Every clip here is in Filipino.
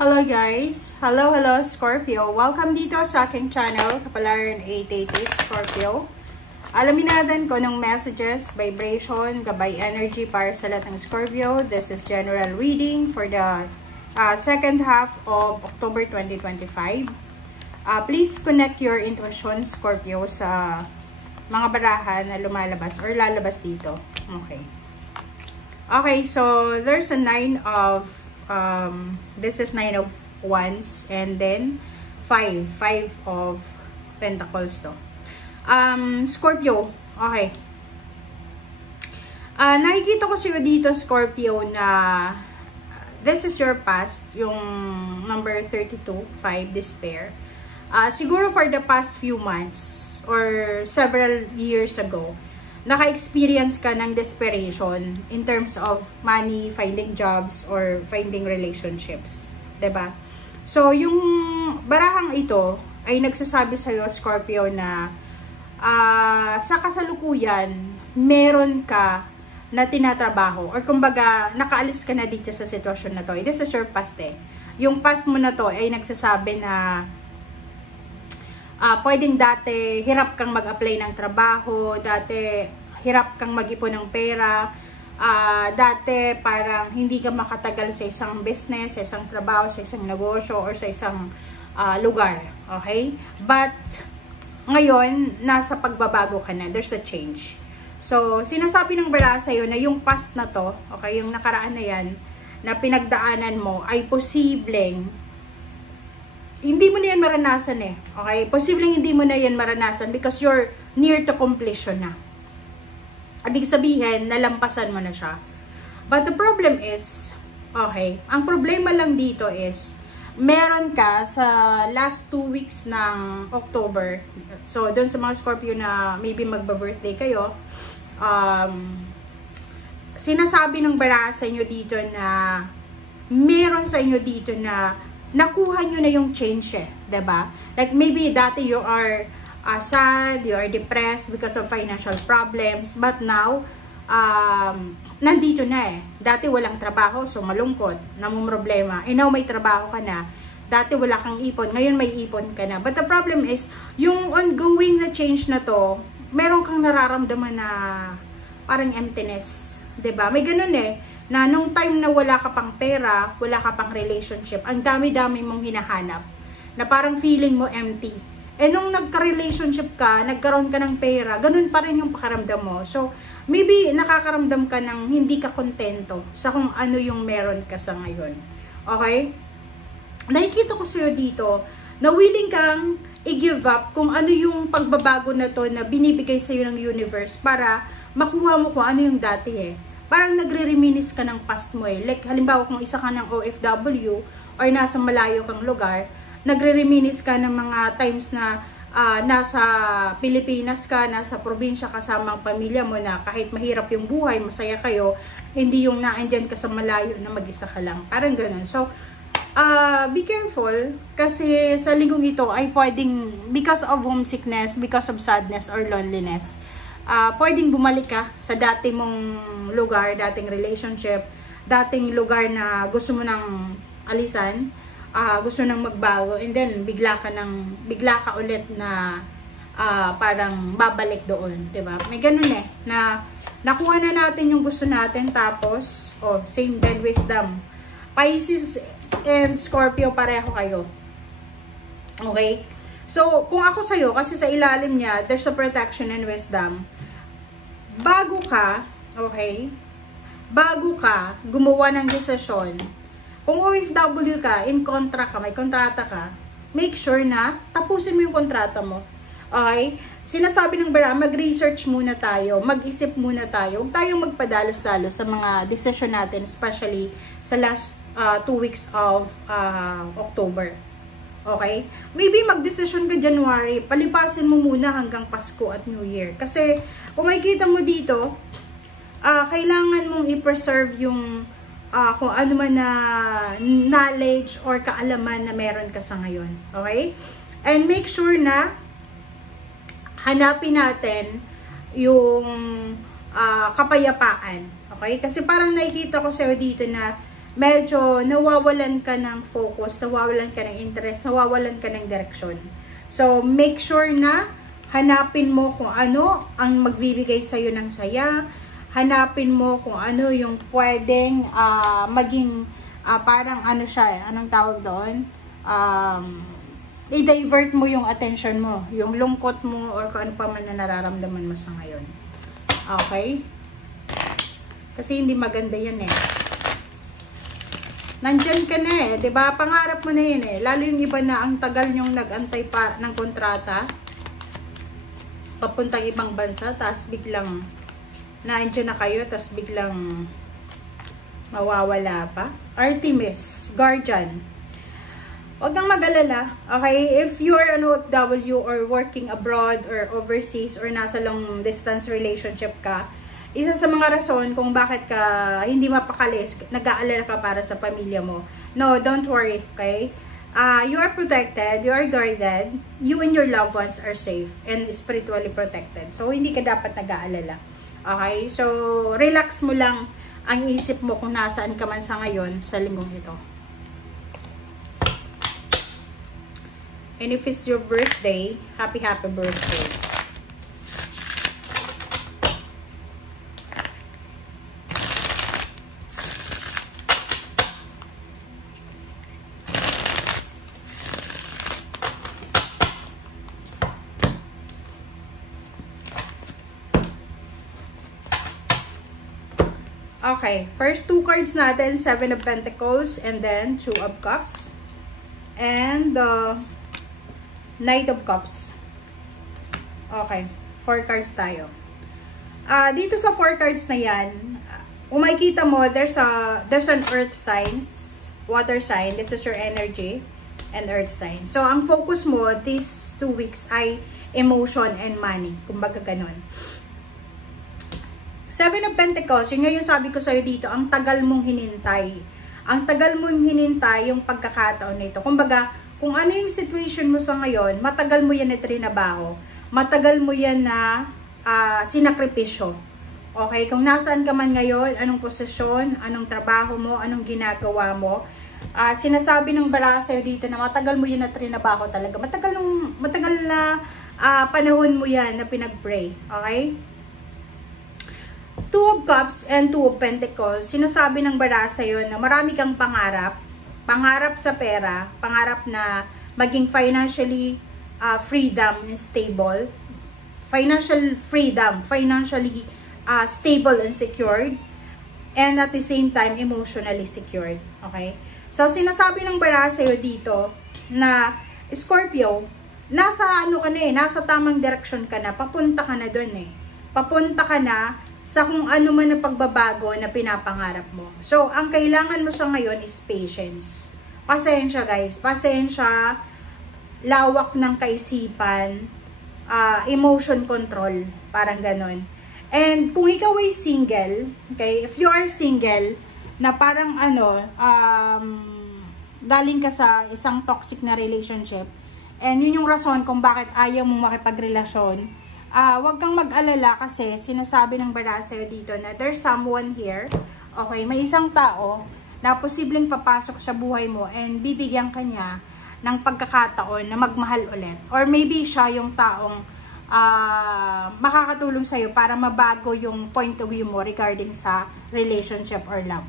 Hello guys! Hello Scorpio! Welcome dito sa aking channel, Kapalaran 888 Scorpio. Alamin natin kung anong messages, vibration, gabay energy para sa lahat ng Scorpio. This is general reading for the second half of October 2025. Please connect your intuition, Scorpio, sa mga barahan na lumalabas or lalabas dito. Okay, so there's a 9 of this is 9 of Wands, and then 5 of Pentacles to. Scorpio, okay. Nakikita ko siya dito, Scorpio, na this is your past, yung number 32, 5, despair. Siguro for the past few months or several years ago, naka-experience ka ng desperation in terms of money, finding jobs, or finding relationships. 'Di ba? So, yung barahang ito ay nagsasabi sa'yo, Scorpio, na sa kasalukuyan, meron ka na tinatrabaho. Or kumbaga, nakaalis ka na dito sa sitwasyon na to. This is your past eh. Yung past mo na to ay nagsasabi na pwedeng dati hirap kang mag-apply ng trabaho, dati hirap kang mag-ipon ng pera, dati parang hindi ka makatagal sa isang business, sa isang trabaho, sa isang negosyo, or sa isang lugar. Okay? But ngayon, nasa pagbabago ka na. There's a change. So, sinasabi ng bara sa'yo na yung past na to, okay, yung nakaraan na yan, na pinagdaanan mo, ay posibleng hindi mo na yan maranasan eh. Okay? Posibleng hindi mo na yan maranasan because you're near to completion na. Ibig sabihin, nalampasan mo na siya. But the problem is, okay, ang problema lang dito is, meron ka sa last 2 weeks ng October, so doon sa mga Scorpio na maybe magba-birthday kayo, sinasabi ng bara sa inyo dito na meron sa inyo dito na nakuha nyo na yung change eh, diba? Like maybe dati you are sad, you are depressed because of financial problems, but now, nandito na eh. Dati walang trabaho, so malungkot, namumroblema. And now may trabaho ka na. Dati wala kang ipon, ngayon may ipon ka na. But the problem is, yung ongoing na change na to, meron kang nararamdaman na parang emptiness, diba? May ganun eh, na nung time na wala ka pang pera, wala ka pang relationship, ang dami-dami mong hinahanap, na parang feeling mo empty. Eh nung nagka-relationship ka, nagkaroon ka ng pera, ganun pa rin yung pakaramdam mo. So, maybe nakakaramdam ka ng hindi ka kontento sa kung ano yung meron ka sa ngayon. Okay? Nakikita ko sa'yo dito na willing kang i-give up kung ano yung pagbabago na to na binibigay sa'yo ng universe para makuha mo kung ano yung dati eh. Parang nagre-reminisce ka ng past mo eh. Like, halimbawa kung isa ka ng OFW or nasa malayo kang lugar, nagre-reminisce ka ng mga times na nasa Pilipinas ka, nasa probinsya kasama ang pamilya mo na kahit mahirap yung buhay, masaya kayo, hindi yung naandyan ka sa malayo na mag-isa ka lang. Parang ganun. So, be careful kasi sa linggong ito ay pwedeng because of homesickness, because of sadness or loneliness, pwedeng bumalik ka sa dati mong lugar, dating relationship, dating lugar na gusto mo nang alisan, gusto nang magbago, and then bigla ka ulit na parang babalik doon, 'di ba? May ganun eh, na nakuha na natin yung gusto natin, tapos same then wisdom. Pisces and Scorpio pareho kayo. Okay? So, kung ako sa'yo, kasi sa ilalim niya, there's a protection and wisdom. Bago ka, okay, bago ka gumawa ng desisyon, kung OFW ka, in contract ka, may kontrata ka, make sure na tapusin mo yung kontrata mo. Okay? Sinasabi ng bara, mag-research muna tayo, mag-isip muna tayo, huwag tayong magpadalos-dalos sa mga decision natin, especially sa last 2 weeks of October. Okay? Maybe mag-decision ka January, palipasin mo muna hanggang Pasko at New Year. Kasi, kung makikita mo dito, kailangan mong i-preserve yung kung ano man na knowledge or kaalaman na meron ka sa ngayon. Okay? And make sure na hanapin natin yung kapayapaan. Okay? Kasi parang nakikita ko sa'yo dito na medyo nawawalan ka ng focus, nawawalan ka ng interest, nawawalan ka ng direksyon. So, make sure na hanapin mo kung ano ang magbibigay sa'yo ng saya. Hanapin mo kung ano yung pwedeng maging parang ano siya, anong tawag doon? I-divert mo yung attention mo, yung lungkot mo, or kung ano pa man na nararamdaman mo sa ngayon. Okay? Kasi hindi maganda yan eh. Nandyan ka na eh, 'di ba? Pangarap mo na yun eh. Lalo yung iba na ang tagal nyong nag-antay pa ng kontrata, papuntang ibang bansa, tapos biglang nandiyan na kayo, tapos biglang mawawala pa. Artemis, Guardian. Huwag kang mag-alala, okay? If you are an OFW or working abroad or overseas or nasa long distance relationship ka, isa sa mga rason kung bakit ka hindi mapakalis, nag-aalala ka para sa pamilya mo. No, don't worry, okay? You are protected, you are guarded, you and your loved ones are safe and spiritually protected. So, hindi ka dapat nag-aalala. Okay? So, relax mo lang ang isip mo kung nasaan ka man sa ngayon sa linggong ito. And if it's your birthday, happy birthday. Okay, first two cards natin, 7 of Pentacles and then 2 of Cups. And Knight of Cups. Okay, 4 cards tayo. Dito sa 4 cards na yan, kung makikita mo, there's an earth sign, water sign. This is your energy and earth sign. So, ang focus mo these 2 weeks ay emotion and money. Kumbaga ganon. 7 of Pentacles, yun nga yung sabi ko sa'yo dito, ang tagal mong hinintay. Ang tagal mong hinintay yung pagkakataon nito. Kumbaga, kung ano yung situation mo sa ngayon, matagal mo yan na trinabaho. Matagal mo yan na sinakripisyo. Okay? Kung nasaan ka man ngayon, anong posisyon, anong trabaho mo, anong ginagawa mo, sinasabi ng bara sa'yo dito na matagal mo yan na trinabaho talaga. Matagal na panahon mo yan na pinag-pray. Okay? 2 of Cups and 2 of Pentacles, sinasabi ng bara sa'yo na marami kang pangarap. Pangarap sa pera, pangarap na maging financially freedom and stable. Financial freedom, financially stable and secured. And at the same time, emotionally secured. Okay? So, sinasabi ng bara sa'yo dito na Scorpio, nasa ano ka na eh, nasa tamang direksyon ka na, papunta ka na dun eh. Papunta ka na sa kung ano man ang pagbabago na pinapangarap mo. So, ang kailangan mo sa ngayon is patience. Pasensya guys, pasensya, lawak ng kaisipan, emotion control, parang ganon. And kung ikaw ay single, okay, if you are single, na parang ano, galing ka sa isang toxic na relationship, and yun yung rason kung bakit ayaw mong makipagrelasyon, wag kang mag-alala kasi sinasabi ng bara sa'yo dito na there's someone here, okay, may isang tao na posibleng papasok sa buhay mo and bibigyan ka niya ng pagkakataon na magmahal ulit. Or maybe siya yung taong makakatulong sa'yo para mabago yung point of view mo regarding sa relationship or love.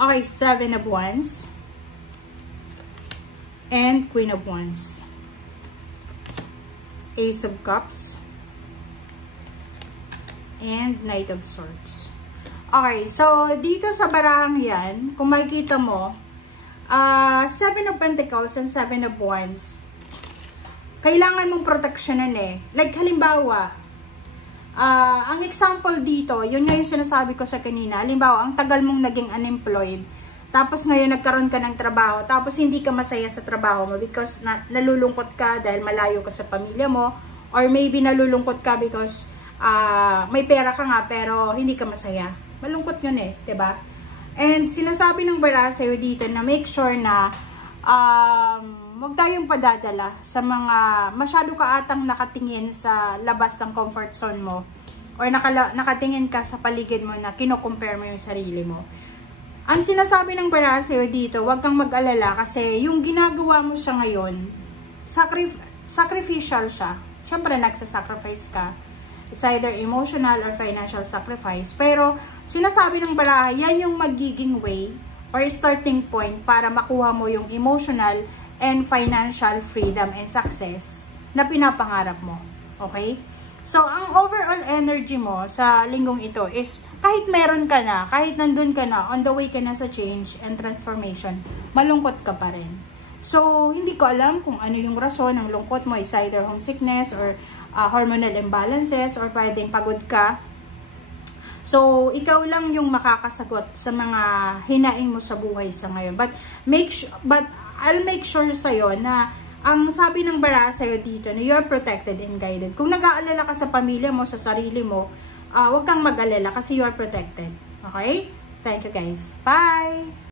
Okay, 7 of Wands and Queen of Wands. Ace of Cups and Knight of Swords. Okay, so dito sa barahang yan, kung makikita mo, 7 of Pentacles and 7 of Wands, kailangan mong proteksyonan eh. Like halimbawa, ang example dito, yun nga yung sinasabi ko sa kanina, halimbawa, ang tagal mong naging unemployed, tapos ngayon nagkaroon ka ng trabaho, tapos hindi ka masaya sa trabaho mo because nalulungkot ka dahil malayo ka sa pamilya mo, or maybe nalulungkot ka because may pera ka nga pero hindi ka masaya. Malungkot yun eh, 'di ba? And sinasabi ng bara sa'yo dito na make sure na huwag tayong padadala sa mga masyado ka atang nakatingin sa labas ng comfort zone mo. or nakatingin ka sa paligid mo na kino-compare mo yung sarili mo. Ang sinasabi ng baraha sa'yo dito, huwag kang mag-alala kasi yung ginagawa mo sa ngayon, sacrificial siya. Siyempre, nagsasacrifice ka. It's either emotional or financial sacrifice. Pero, sinasabi ng baraha, yan yung magiging way or starting point para makuha mo yung emotional and financial freedom and success na pinapangarap mo. Okay? So, ang overall energy mo sa linggong ito is kahit meron ka na, kahit nandun ka na, on the way ka na sa change and transformation, malungkot ka pa rin. So, hindi ko alam kung ano yung rason ng lungkot mo, is either homesickness or hormonal imbalances or pwedeng pagod ka. So, ikaw lang yung makakasagot sa mga hinaing mo sa buhay sa ngayon. But I'll make sure sa'yo na ang sabi ng baraha sa'yo dito na you're protected and guided. Kung nag-aalala ka sa pamilya mo, sa sarili mo, huwag kang mag-alala kasi you're protected. Okay? Thank you guys. Bye!